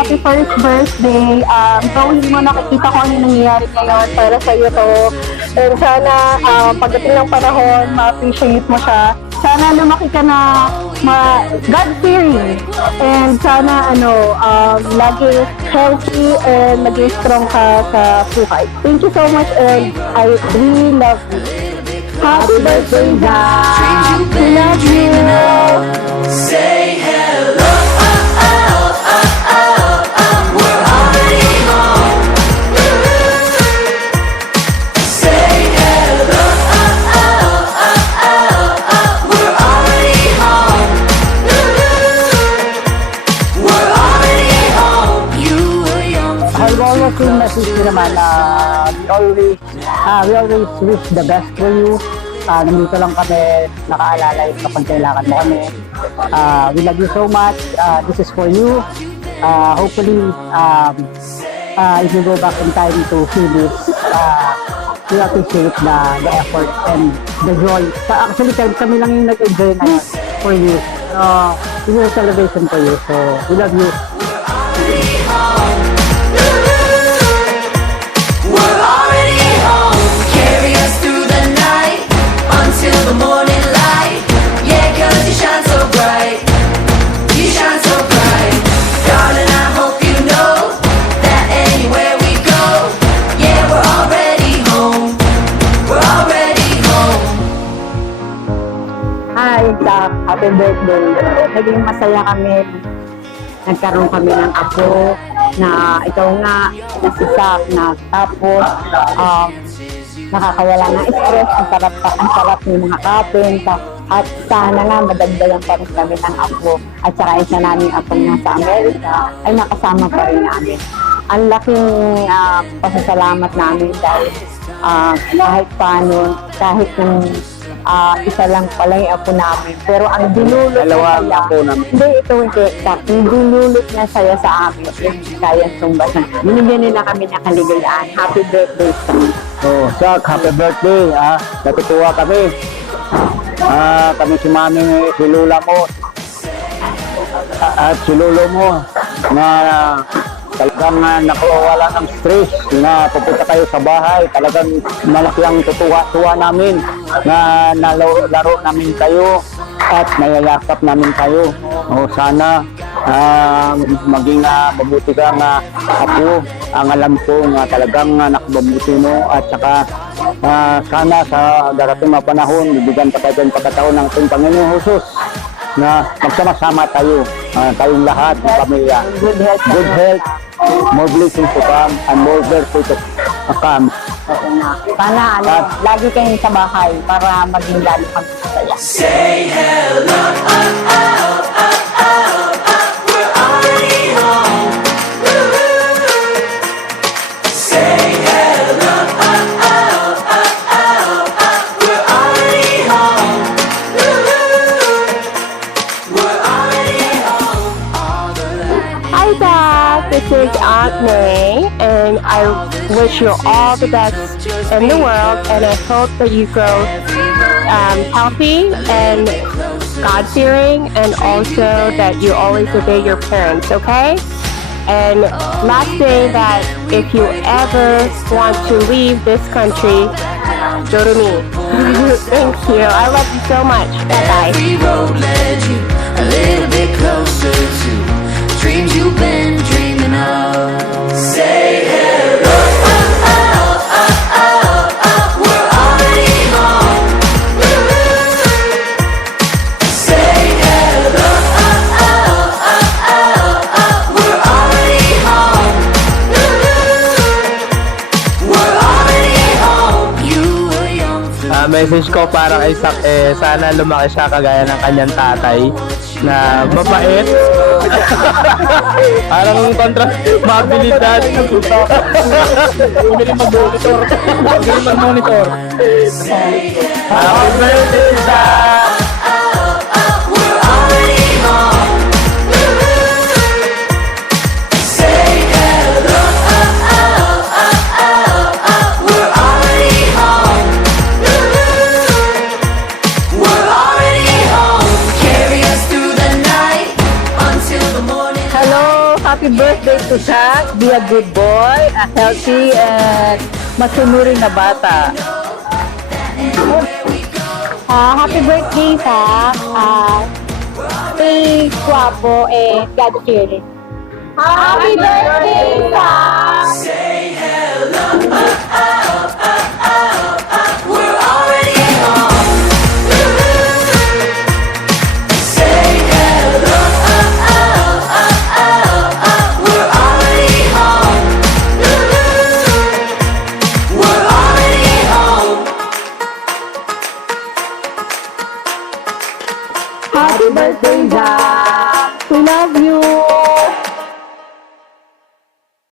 happy first birthday. So, hindi mo nakikita ko ano nangyayari ngayon para sa iyo to. And sana, pagdating ng panahon, ma-appreciate mo siya. Sana lumaki ka na God-fearing. And sana, lagi healthy and maging strong ka sa buhay. Thank you so much and I really love you. Happy birthday, Zach! We love you! Say hello, we're already home. Say hello, we're already home. We're already home. You were young. I always feel message naman we always wish the best for you. Nandito lang kami, nakaalala yung kapag kailangan mo kami. We love you so much. This is for you. Hopefully, if you go back in time to see this, we appreciate the effort and the joy. Actually, kami lang yung nag-enjoy na yun for you. This is a celebration for you. So, we love you. We're already home. Carry us through the night until the morning light. Yeah, 'cause you shine so bright. You shine so bright. Darling, I hope you know that anywhere we go, yeah, we're already home. We're already home. Hi, Zach. Happy birthday. Naging masaya kami. Nagkaroon kami ng apo na ikaw nga, na si Zach, na tapos nakakawala ng stress, ang sarap ng mga kapin, at sana nga madagdagan pa rin kami ng apo. At saka isa namin apo nga sa Amerika, ay nakasama pa rin namin. Ang laking pasasalamat namin dahil kahit paano, kahit yung isa lang pala yung apo namin. Pero ang dinulot Dalawang niya apo namin. Hindi, ito hindi. Yung dinulot niya saya sa amin. Yung kayang tumbasan. Binigyan nila kami ng kaligayahan. Happy birthday sa amin. So, Zach, happy birthday. Natutuwa kami. Kami si Mami, si Lula mo, at si Lolo mo, na talagang nakawala ng stress na pupunta kayo sa bahay. Talagang malaki ang tuwa namin na nalaro namin kayo at nayayakap namin kayo. Sana maging mabuti kang apo. Ang alam ko nga talagang nakababuti mo, at saka sana sa darating na panahon bibigyan pa tayo ng pagkataon ng ating Panginoon Jesus na magsama-sama tayo, tayong lahat ng pamilya. Good health. More blessings to come and more birthday to come. Oo nga. Sana lagi kayong sa bahay para maging lalo kami masaya. Say hello, we're already home. Say hello, we're already home. We're already home. All the light. Hi, Zach. This is Aunt May, and I wish you all the best in the world, and I hope that you grow healthy and God-fearing, and also that you always obey your parents, okay? And last day, that if you ever want to leave this country, go to me. Thank you. I love you so much. Bye-bye. Every road led you a little bit closer to dreams you've been dreaming of. Say hello, we're already home. Say hello, we're already home. We're already home. You were young. Message ko para kay Zach, sana lumaki siya kagaya ng kanyang tatay na mabait. Parang kontra mabilidad. Bumili mag-monitor. Bumili mag-monitor. Happy birthday, Zach! We're already home. Say hello, we're already home. We're already home. Carry us through the night until the morning. Hello, happy birthday to Zach. Be a good boy, a healthy and masunuring na bata. Happy birthday, Zach. Stay guapo and God-fearing. Happy birthday, Zach! We're already